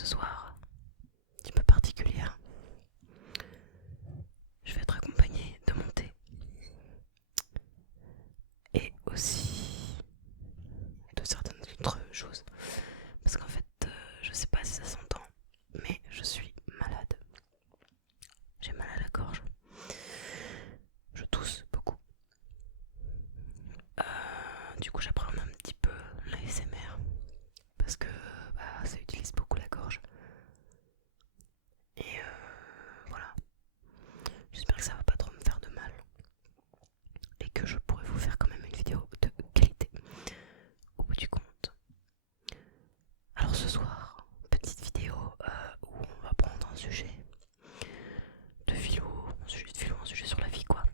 ce soir, un petit peu particulière. Je vais être accompagnée de mon thé et aussi de certaines autres choses. Parce qu'en fait, je sais pas si ça s'entend, mais je suis malade. J'ai mal à la gorge. Je tousse beaucoup. Du coup, j'appréhende un petit peu l'ASMR parce que ça utilise beaucoup la gorge. Et voilà. J'espère que ça va pas trop me faire de mal et que je pourrai vous faire quand même une vidéo de qualité au bout du compte. Alors ce soir, petite vidéo où on va prendre un sujet de philo, un sujet sur la vie quoi.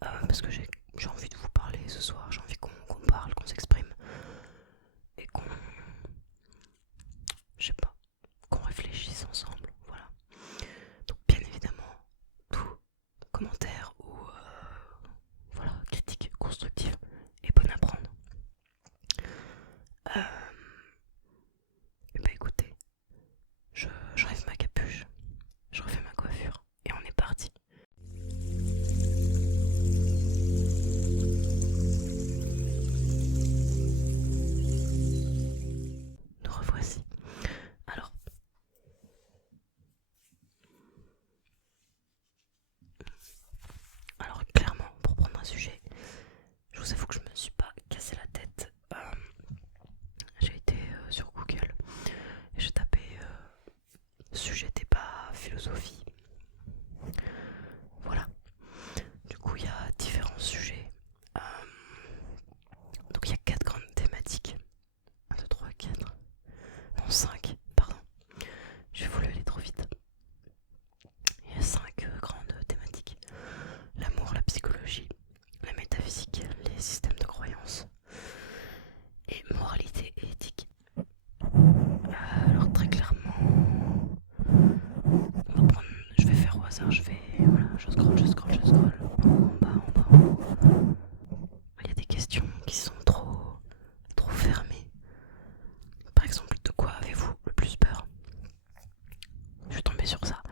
Parce que j'ai envie de vous parler ce soir, j'ai envie qu'on parle, qu'on s'exprime et je sais pas, qu'on réfléchisse ensemble, voilà. Donc bien évidemment, tout commentaire ou voilà, critique constructive est bonne à prendre. Et bah écoutez, j'enlève ma capuche, je refais ma coiffure et on est parti. Nous revoici. Alors, clairement, pour prendre un sujet, je vous avoue que je me suis pas cassé la tête. J'ai été sur Google et j'ai tapé sujet débat philosophie. Voilà. Du coup, il y a différents sujets. Donc, il y a 4 grandes thématiques. 1, 2, 3, 4. Non, 5, pardon. J'ai voulu aller trop vite. Il y a 5 grandes thématiques. L'amour, la psychologie, la métaphysique, les systèmes de croyance et moralité et éthique. Alors très clairement, je vais faire au hasard, voilà, je scroll, en bas, en bas, en haut. Il y a des questions qui sont trop fermées. Par exemple, de quoi avez-vous le plus peur? Je suis tombée sur ça.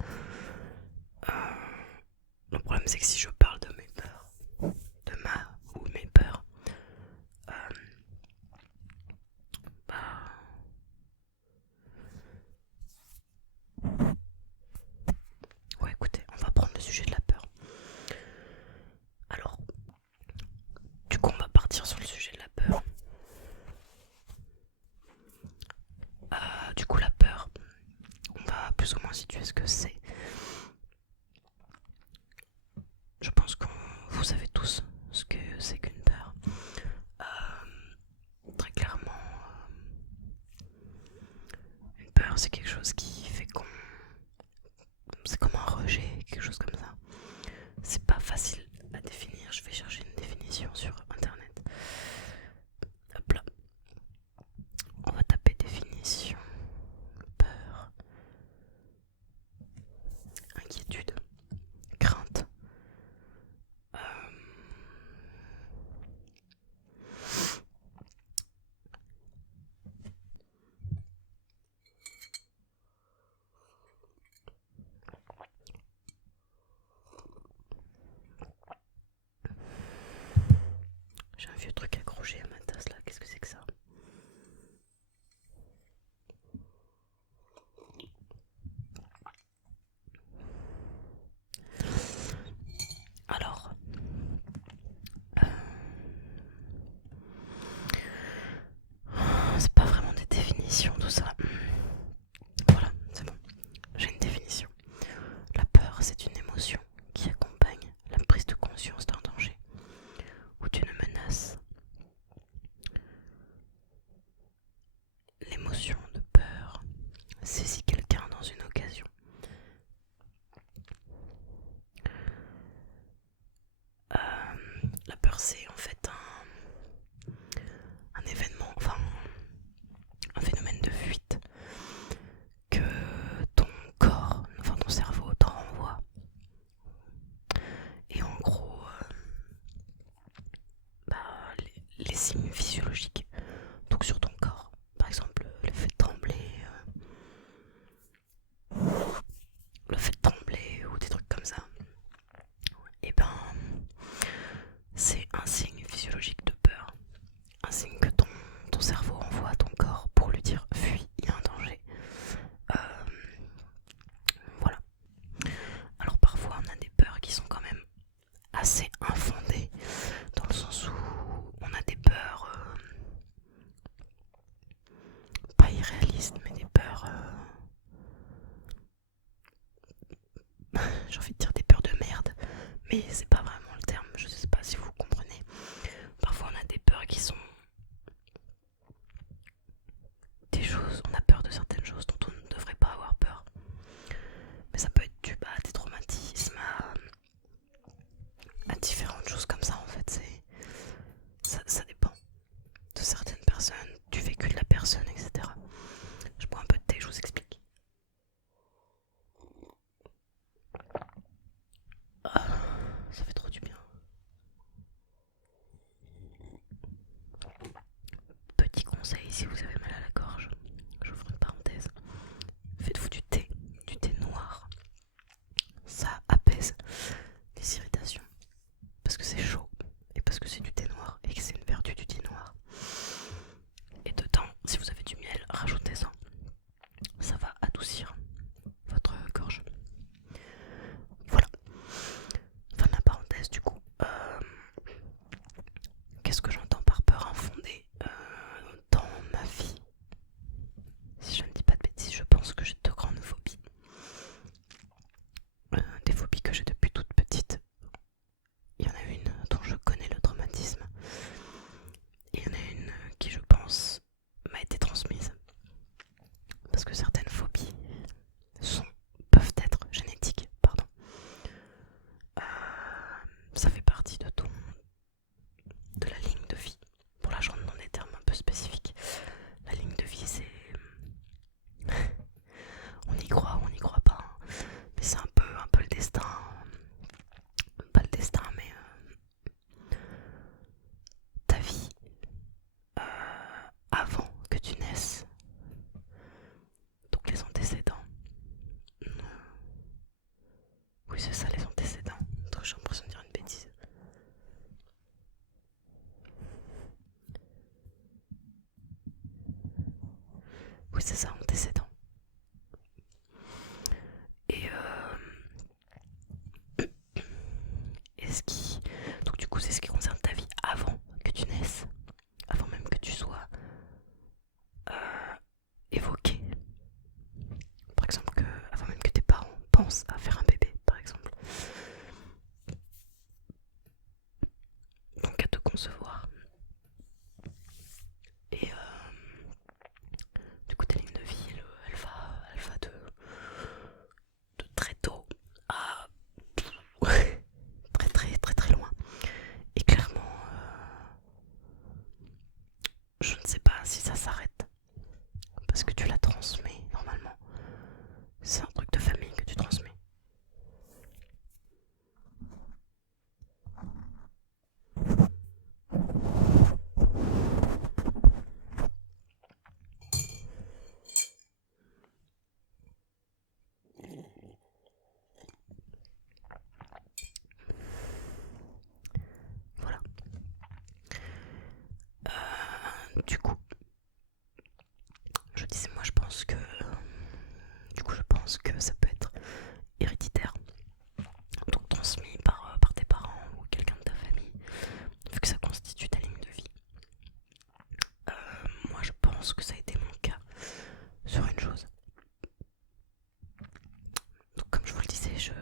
Le problème c'est que si je parle de mes peurs, de ma ou mes peurs, bah ouais, écoutez, on va prendre le sujet de la peur. Alors, du coup, on va partir sur le sujet de la peur. Du coup, la peur, on va plus ou moins situer ce que c'est. Je pense que vous savez tous ce que c'est qu'une peur. Très clairement, une peur, c'est quelque chose qui fait qu'on... C'est comme un rejet, quelque chose comme ça. C'est pas facile à définir, je vais chercher une définition sur internet. Hop là. On va taper définition. Peur. Inquiétude. Crainte. J'ai un vieux truc accroché à ma tasse là, qu'est-ce que c'est que ça? Alors, c'est pas vraiment des définitions tout ça. Voilà, c'est bon, j'ai une définition. La peur, c'est une émotion qui accompagne la prise de conscience d'un danger ou d'une menace. L'émotion de peur saisit quelqu'un dans une occasion. La peur, c'est en fait un événement, enfin un phénomène de fuite que ton corps, enfin ton cerveau t'en renvoie. Et en gros, les signes physiologiques, donc sur ton corps, par exemple le fait de trembler, j'ai envie de dire des peurs de merde, mais c'est pas vraiment le terme, je sais pas si vous comprenez. Parfois on a des peurs qui sont des choses, on a peur de certaines choses dont on ne devrait pas avoir peur. Mais ça peut être dû à des traumatismes, à différentes choses comme ça en fait. Ça dépend de certaines personnes, du vécu de la personne, etc. Je bois un peu de thé, je vous explique. Ça fait trop du bien. Petit conseil, si vous avez mal à la gorge, j'ouvre une parenthèse, faites-vous du thé noir. Ça apaise les irritations. Parce que c'est chaud, et parce que c'est du thé noir, et que c'est une vertu du thé noir. Et dedans, si vous avez du miel, rajoutez-en. Ça va adoucir votre gorge. Voilà. Fin de la parenthèse du coup. Qu'est-ce que j'entends par peur infondée dans ma vie? Si je ne dis pas de bêtises, je pense que j'ai 2 grandes phobies. Des phobies que j'ai depuis toute petite. Il y en a une dont je connais le traumatisme. Et il y en a une qui, je pense, m'a été transmise. Parce que certaines phobies peuvent être génétiques, pardon. Ça fait partie de la ligne de vie. Pour là, je rentre dans des termes un peu spécifiques. La ligne de vie, c'est... on y croit pas. Hein. Mais c'est un peu le destin. Pas le destin, mais... ta vie. Avant que tu naisses. Donc les antécédents. Oui, c'est ça, les antécédents. Donc, j'ai l'impression de dire une bêtise. Oui, c'est ça, antécédents. Donc du coup, c'est ce qui concerne ta vie avant que tu naisses. Avant même que tu sois évoqué. Par exemple, avant même que tes parents pensent à faire un bébé, par exemple. Donc à te concevoir. Et du coup, ta ligne de vie, elle va de très tôt à très très très très loin. Et clairement, je ne sais pas si ça s'arrête. Parce que tu la transmets normalement. C'est un truc de famille que tu transmets. Voilà. Du coup, je disais, moi je pense que ça peut être héréditaire, donc transmis par tes parents ou quelqu'un de ta famille, vu que ça constitue ta ligne de vie. Moi je pense que ça a été mon cas sur une chose. Donc comme je vous le disais, je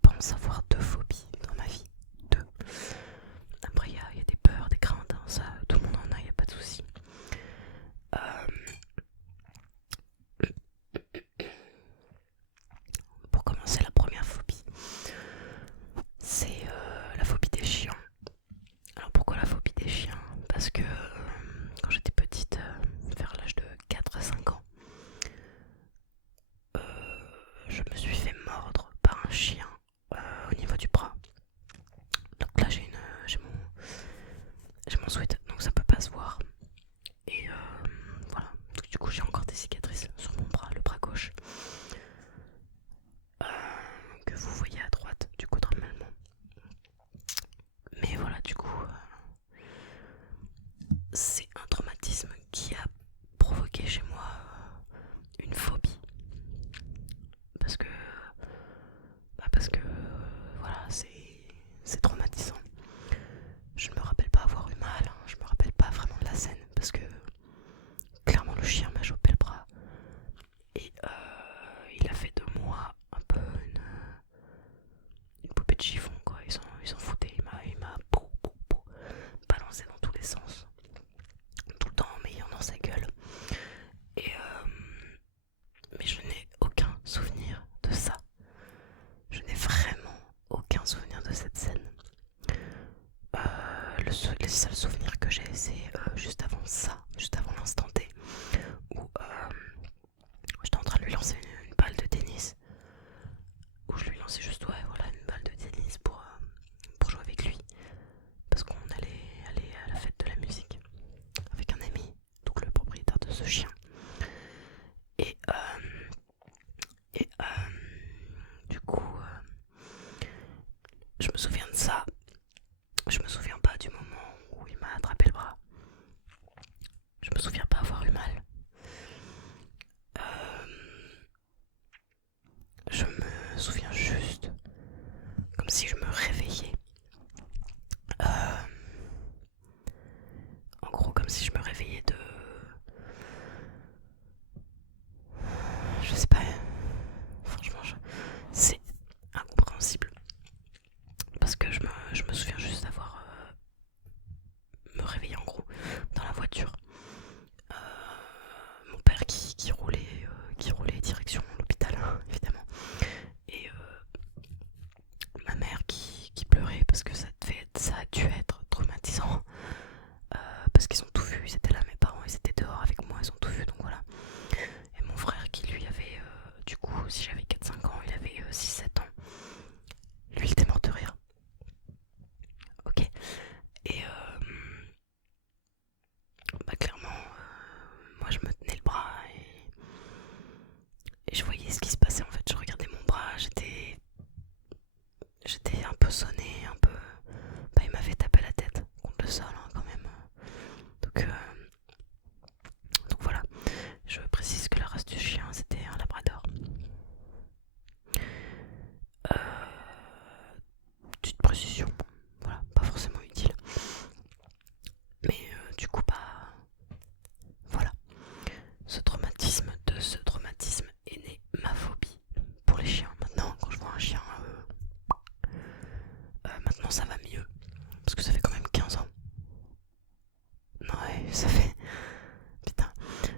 pense avoir 2 phobies dans ma vie. 2. Après il y a des peurs, des craintes, hein, ça tout le monde en a, il n'y a pas de souci. Pour commencer, la première phobie, c'est la phobie des chiens. Alors pourquoi la phobie des chiens? Parce que quand j'étais petite, vers l'âge de 4 à 5 ans, je me suis fait mordre par un chien au niveau du bras. Donc là j'ai mon sweat, donc ça peut pas se voir. Et voilà, donc, du coup j'ai encore des cicatrices sur mon bras, le bras gauche. Que vous voyez à droite, du coup normalement. Mais voilà, du coup, c'est un traumatisme qui a provoqué chez moi une phobie. Parce que de chiffon quoi, ils s'en foutaient, il m'a balancé dans tous les sens, tout le temps en m'ayant dans sa gueule. Et mais je n'ai aucun souvenir de ça. Je n'ai vraiment aucun souvenir de cette scène. Les seuls souvenirs que j'ai, c'est juste avant ça, juste avant l'instant T, où j'étais en train de lui lancer une balle de tennis, où je lui lançais juste voilà, une balle de tennis pour jouer avec lui, parce qu'on allait aller à la fête de la musique avec un ami, donc le propriétaire de ce chien. Et du coup, je me souviens de ça. Je me souviens pas du moment où il m'a attrapé le bras. Je me souviens pas avoir eu mal. Je me souviens juste comme si je me réveillais. En gros, comme si je me réveillais de... Je sais pas. Franchement, c'est incompréhensible. Parce que je me souviens juste d'avoir... me réveillé en gros dans la voiture. Mon père qui roulait direction l'hôpital, évidemment. Et ma mère qui pleurait parce que ça a dû être traumatisant. Parce qu'ils ont tout vu, ils étaient là, mes parents, ils étaient dehors avec moi, ils ont tout vu, donc voilà. Et mon frère qui lui avait, du coup, si j'avais 4-5 ans, il avait 6-7 ans. Lui, il était mort de rire. Ok. Et bah clairement, moi je me tenais le bras et je voyais ce qui se passait en fait. Je regardais mon bras, j'étais un peu sonné, un peu... Bah il m'avait tapé la tête contre le sol hein, quand même. Donc voilà, je précise que la race du chien c'était un labrador. Petite précision, voilà, pas forcément utile. Mais du coup bah voilà, de ce traumatisme est née ma phobie pour les chiens. Maintenant quand je vois un chien, maintenant ça va mieux, parce que ça fait quand même 15 ans. Ouais, ça fait... Putain,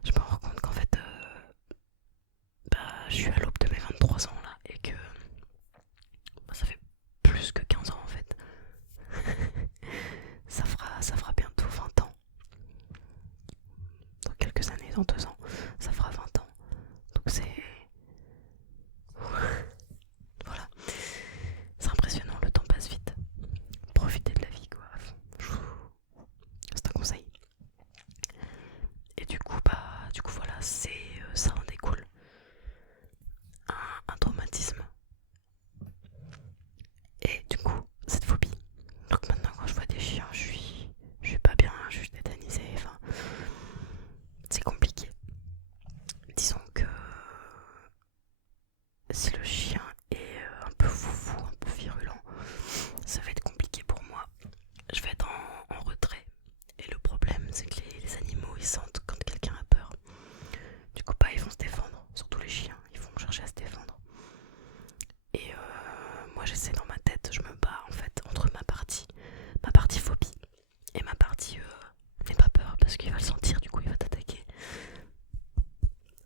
je me rends compte qu'en fait, bah, je suis à l'aube de mes 23 ans là, et que bah, ça fait plus que 15 ans en fait. ça fera bientôt 20 ans. Dans quelques années, dans 2 ans, ça fera 20 ans. Donc c'est... Voilà. C'est impressionnant, le temps passe vite. Profitez de la vie quoi. C'est un conseil. Et du coup voilà, ça en découle un traumatisme. Et du coup, cette phobie. Donc maintenant quand je vois des chiens, je suis pas bien, je suis tétanisée, enfin... C'est compliqué. Disons que si le chien est un peu foufou, un peu virulent, ça va être compliqué pour moi. Je vais être en retrait. Et le problème, c'est que les animaux, ils sentent quand quelqu'un a peur. Du coup, bah, ils vont se défendre. Surtout les chiens, ils vont chercher à se défendre. Et moi, j'essaie dans ma tête, je me bats en fait entre ma partie phobie et ma partie n'aie pas peur parce qu'il va le sentir, du coup, il va t'attaquer.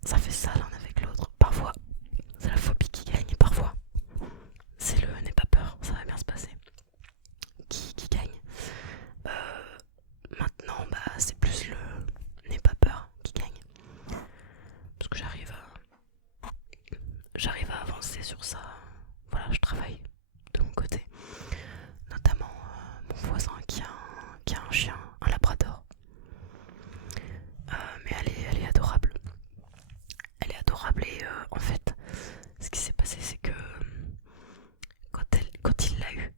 Ça fait ça l'un avec l'autre. Parfois, c'est la phobie qui gagne et parfois, c'est le n'aie pas peur, ça va bien se passer. Qui gagne. Maintenant, bah, c'est plus le n'aie pas peur qui gagne. Parce que j'arrive à avancer sur ça. Voilà, je travaille de mon côté. Notamment mon voisin qui a un chien, un labrador. Mais elle est adorable. Elle est adorable et en fait, ce qui s'est passé, c'est que quand il l'a eu,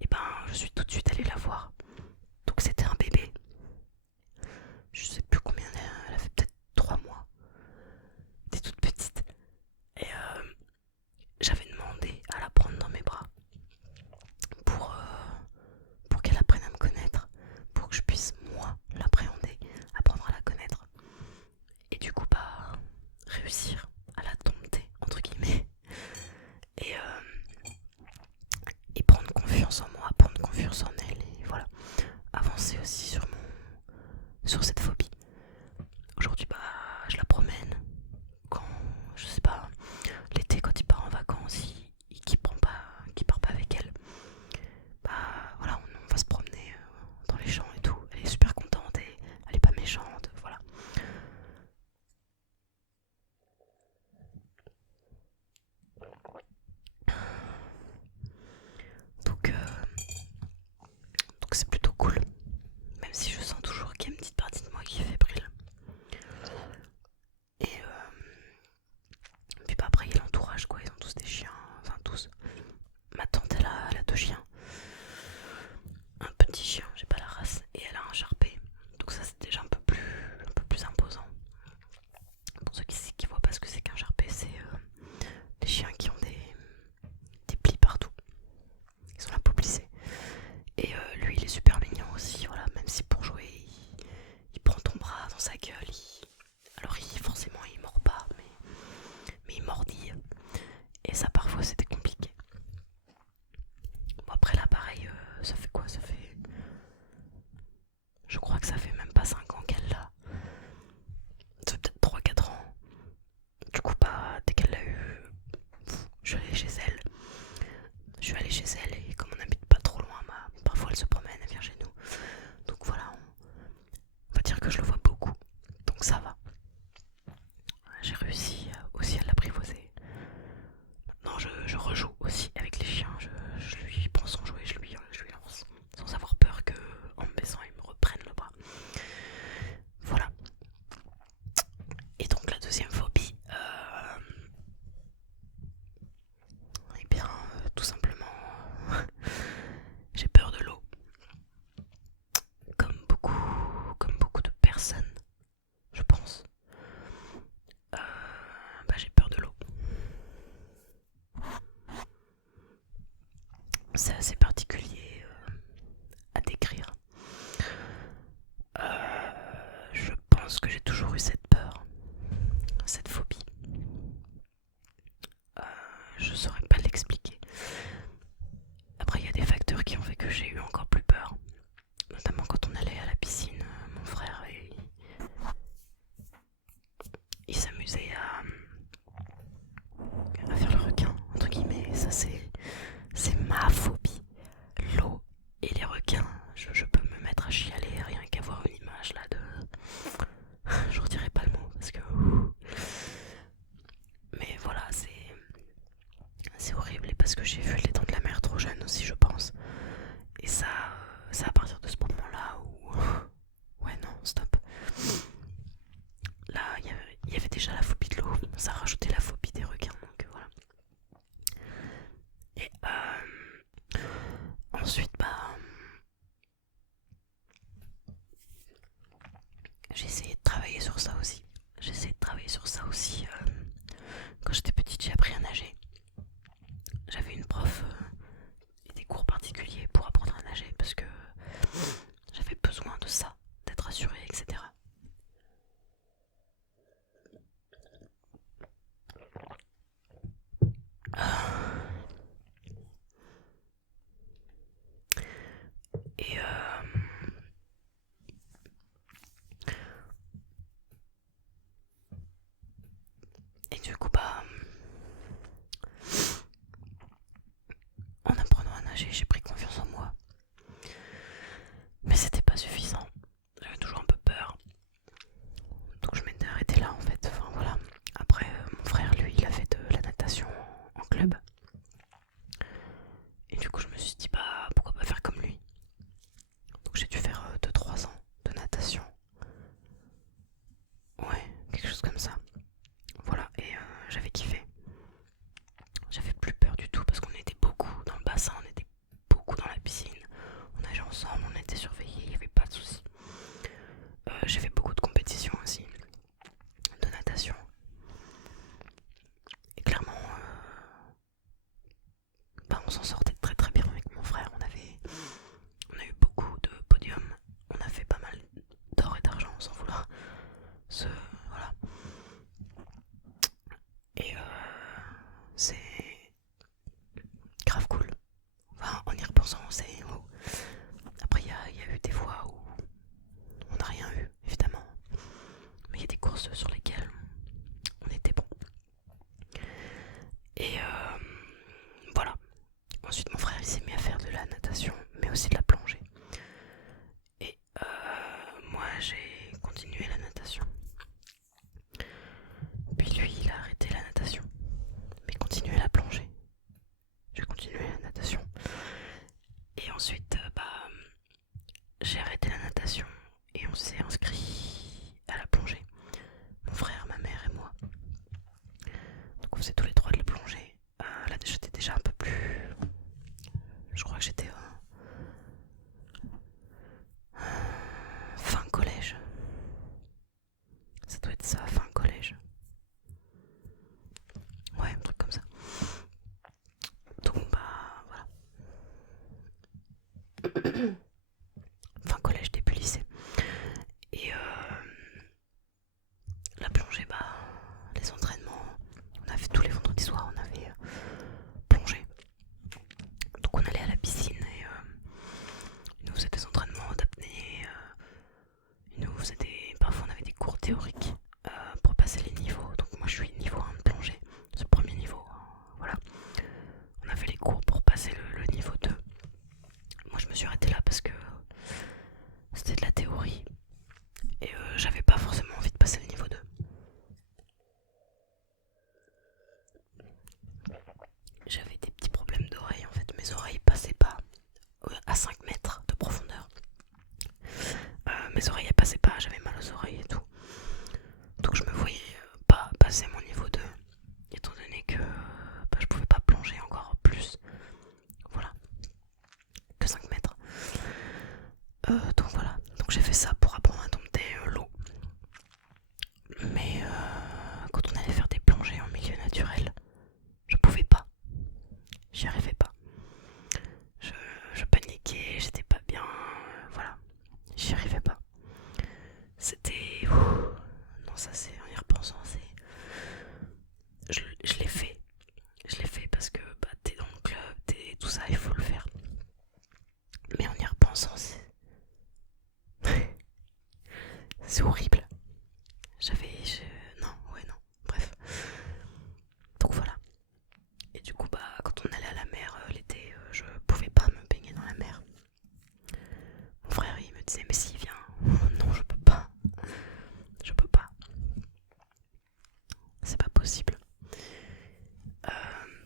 et ben je suis tout de suite allée la voir. Donc c'était un bébé. Je sais plus combien elle avait peut-être 3 mois. Elle était toute petite. Et j'avais demandé à la c'est assez particulier à décrire. Je pense que j'ai toujours eu cette peur, cette phobie. Je saurais pas l'expliquer. Après, il y a des facteurs qui ont fait que j'ai eu encore plus peur. Notamment quand on allait à la piscine, mon frère il s'amusait à faire le requin, entre guillemets. Ça, c'est ma phobie. L'eau et les requins. Je peux me mettre à chialer rien qu'à voir une image là de. Je redirai pas le mot parce que. Mais voilà, c'est horrible et parce que j'ai vu Les Dents de la Mer trop jeune aussi, je pense. Et ça, c'est à partir de ce moment-là où. Ouais, non, stop. Là, il y avait déjà la phobie de l'eau, ça a rajouté la phobie des requins, donc voilà. Et ensuite, bah. J'ai essayé de travailler sur ça aussi. Quand j'étais petite, j'ai appris à nager. J'avais une prof et des cours particuliers pour apprendre à nager parce que j'avais besoin de ça, d'être rassurée, etc. Et du coup, bah, en apprenant à nager, j'ai pris confiance en moi. Mais c'était pas suffisant. J'avais toujours un peu peur. Donc je m'étais arrêtée là en fait. Enfin voilà. Après, mon frère, lui, il a fait de la natation en club. Et du coup, je me suis dit, bah, pourquoi pas faire comme lui. Donc j'ai dû faire 2-3 ans de natation. Ouais, quelque chose comme ça. Voilà, et j'avais kiffé. J'avais plus peur du tout parce qu'on était beaucoup dans le bassin, on était beaucoup dans la piscine. On nageait ensemble, on était surveillés, il n'y avait pas de soucis. J'ai fait beaucoup de compétitions aussi, de natation. Et clairement, bah, on s'en sortait très très bien avec mon frère. On a eu beaucoup de podiums. On a fait pas mal d'or et d'argent sans vouloir voilà. Et c'est grave cool. Enfin, en y repensant, c'est. Oh. Après, il y a eu des fois où on n'a rien eu, évidemment. Mais il y a des courses sur lesquelles on était bon. Et voilà. Ensuite, mon frère il s'est mis à faire de la natation, mais aussi de la plongée. Et moi, j'ai continué la natation. Puis lui, il a arrêté la natation, mais continué la plongée. J'ai continué la natation. Et ensuite, bah, j'ai arrêté la natation et on s'est inscrit à la plongée. Mon frère, ma mère et moi. Donc on faisait tous les trois de la plongée. Là, j'étais déjà un peu plus. Je crois que j'étais fin collège. Ça doit être ça, fin collège. Ouais, un truc comme ça. Donc bah voilà. Fin collège, début lycée. Et la plongée, bah les entraînements, on avait tous les vendredis soirs, on avait plongé. Donc on allait à la piscine et ils nous faisaient des entraînements d'apnée. Ils nous faisaient parfois on avait des cours théoriques pour passer les niveaux. Donc moi je suis niveau 1 de plongée, c'est le premier niveau. Voilà. On a fait les cours pour passer le niveau 2. Moi je me suis arrêtée là parce que c'était de la théorie et j'avais pas forcément envie de passer le niveau 2. J'avais des petits problèmes d'oreilles en fait, mes oreilles passaient pas à 5 mètres de profondeur. Mes oreilles elles passaient pas, j'avais mal aux oreilles et tout. Donc je me voyais pas passer mon niveau 2 étant donné que bah, je pouvais pas plonger encore plus. Voilà, que 5 mètres. Donc voilà, donc j'ai fait ça pour apprendre à dompter l'eau. Mais quand on allait faire des plongées en milieu naturel, je pouvais pas. J'y arrivais pas.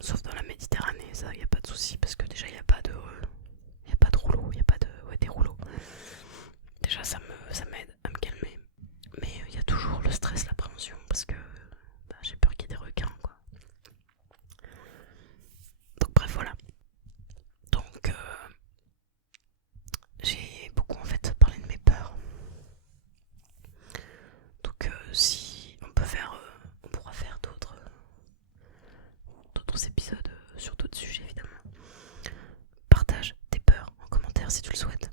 Sauf dans la Méditerranée, ça, y a pas de souci, parce que déjà, y a pas de rouleau, y a pas de, ouais, des rouleaux. Déjà, ça m'aide à me calmer. Mais il y a toujours le stress, l'appréhension, parce que bah, j'ai peur qu'il y ait des requins, quoi. Donc bref, voilà. Donc j'ai beaucoup en fait parlé de mes peurs. Donc si on peut faire, on pourra faire d'autres épisodes sur d'autres sujets évidemment. Partage tes peurs en commentaire si tu le souhaites.